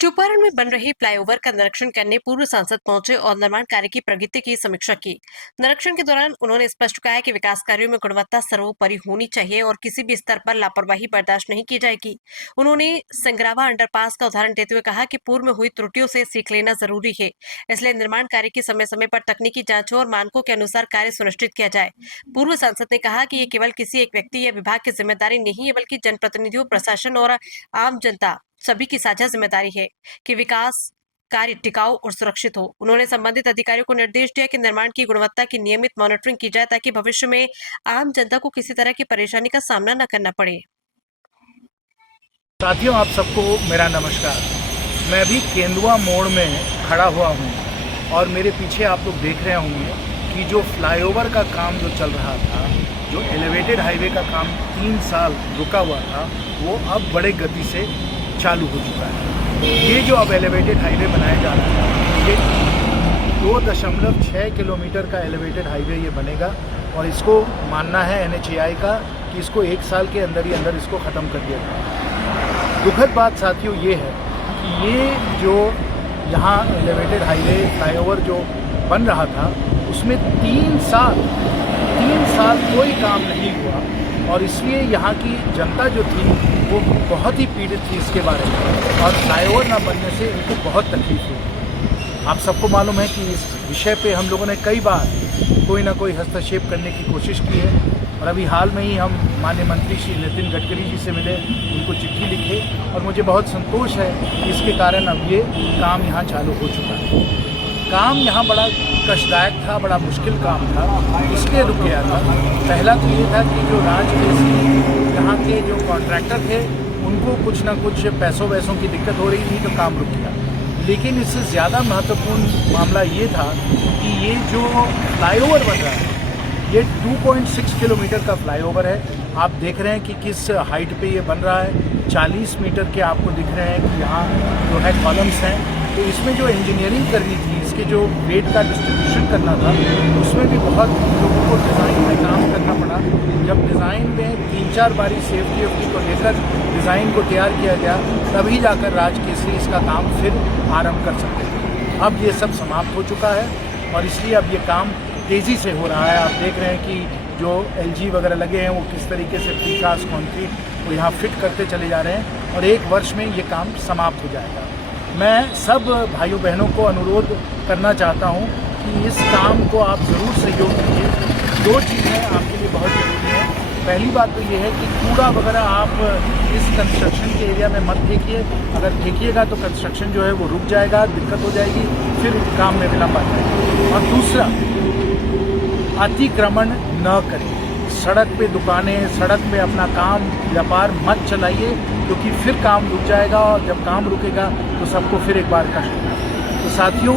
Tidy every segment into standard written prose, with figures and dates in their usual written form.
चौपारण में बन रहे फ्लाईओवर का निरीक्षण करने पूर्व सांसद पहुंचे और निर्माण कार्य की प्रगति की समीक्षा की। निरीक्षण के दौरान उन्होंने स्पष्ट कहा कि विकास कार्यों में गुणवत्ता सर्वोपरि होनी चाहिए और किसी भी स्तर पर लापरवाही बर्दाश्त नहीं की जाएगी। उन्होंने संग्रावा अंडरपास का उदाहरण देते हुए कहा कि पूर्व में हुई त्रुटियों से सीख लेना जरूरी है, इसलिए निर्माण कार्य की समय समय पर तकनीकी जांच हो और मानकों के अनुसार कार्य सुनिश्चित किया जाए। पूर्व सांसद ने कहा कि ये केवल किसी एक व्यक्ति या विभाग की जिम्मेदारी नहीं है, बल्कि जनप्रतिनिधियों, प्रशासन और आम जनता सभी की साझा जिम्मेदारी है कि विकास कार्य टिकाऊ और सुरक्षित हो। उन्होंने संबंधित अधिकारियों को निर्देश दिया कि निर्माण की गुणवत्ता की नियमित मॉनिटरिंग की जाए ताकि भविष्य में आम जनता को किसी तरह की परेशानी का सामना न करना पड़े। साथियों, आप सबको मेरा नमस्कार। मैं अभी केंदुआ मोड़ में खड़ा हुआ हूँ और मेरे पीछे आप लोग देख रहे होंगे कि जो फ्लाईओवर का काम जो चल रहा था, जो एलिवेटेड हाईवे का काम 3 साल रुका हुआ था, वो अब बड़े गति से चालू हो चुका है। ये जो अब एलिवेटेड हाईवे बनाया जा रहा है, ये 2.6 किलोमीटर का एलिवेटेड हाईवे ये बनेगा और इसको मानना है NHAI का कि इसको 1 साल के अंदर ही अंदर इसको ख़त्म कर दिया जाए। दुखद बात साथियों ये है कि ये जो यहाँ एलिवेटेड हाईवे फ्लाईओवर जो बन रहा था, उसमें 3 साल कोई काम नहीं हुआ और इसलिए यहाँ की जनता जो थी वो बहुत ही पीड़ित थी इसके बारे में और फ्लाईओवर ना बनने से इनको बहुत तकलीफ हुई। आप सबको मालूम है कि इस विषय पे हम लोगों ने कई बार कोई ना कोई हस्तक्षेप करने की कोशिश की है और अभी हाल में ही हम माननीय मंत्री श्री नितिन गडकरी जी से मिले, उनको चिट्ठी लिखे और मुझे बहुत संतोष है कि इसके कारण अब ये काम यहाँ चालू हो चुका है। काम यहाँ बड़ा कष्टदायक था, बड़ा मुश्किल काम था, इसलिए रुक गया था। पहला तो ये था कि जो राज्य यहाँ के जो कॉन्ट्रैक्टर थे उनको कुछ ना कुछ पैसों वैसों की दिक्कत हो रही थी तो काम रुक गया। लेकिन इससे ज़्यादा महत्वपूर्ण मामला ये था कि ये जो फ्लाईओवर बन रहा है, ये 2.6 किलोमीटर का फ्लाईओवर है। आप देख रहे हैं कि किस हाइट पे ये बन रहा है। 40 मीटर के आपको दिख रहे हैं कि यहाँ जो है कॉलम्स हैं। तो इसमें जो इंजीनियरिंग करनी थी, इसके जो वेट का डिस्ट्रीब्यूशन करना था, उसमें भी बहुत लोगों को डिज़ाइन में काम करना पड़ा। जब डिज़ाइन में 3-4 बारी सेफ्टी को लेकर डिज़ाइन को तैयार किया गया, तभी जाकर राजकेसरी इसका काम फिर आरंभ कर सकते थे। अब ये सब समाप्त हो चुका है और इसलिए अब ये काम तेज़ी से हो रहा है। आप देख रहे हैं कि जो LG वगैरह लगे हैं वो किस तरीके से प्रीकास्ट कंक्रीट वो यहाँ फिट करते चले जा रहे हैं और 1 वर्ष में ये काम समाप्त हो जाएगा। मैं सब भाइयों बहनों को अनुरोध करना चाहता हूँ कि इस काम को आप ज़रूर सहयोग कीजिए। 2 चीज़ें आपके लिए बहुत ज़रूरी हैं। पहली बात तो ये है कि कूड़ा वगैरह आप इस कंस्ट्रक्शन के एरिया में मत फेंकिए। अगर फेंकिएगा तो कंस्ट्रक्शन जो है वो रुक जाएगा, दिक्कत हो जाएगी, फिर काम में विलम्ब आ जाएगा। और दूसरा, अतिक्रमण न करें। सड़क पे दुकानें, सड़क पे अपना काम व्यापार मत चलाइए, क्योंकि फिर काम रुक जाएगा और जब काम रुकेगा तो सबको फिर एक बार कष्ट होगा। तो साथियों,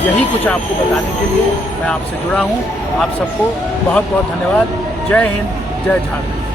यही कुछ आपको बताने के लिए मैं आपसे जुड़ा हूँ। आप सबको बहुत बहुत धन्यवाद। जय हिंद, जय झारखंड।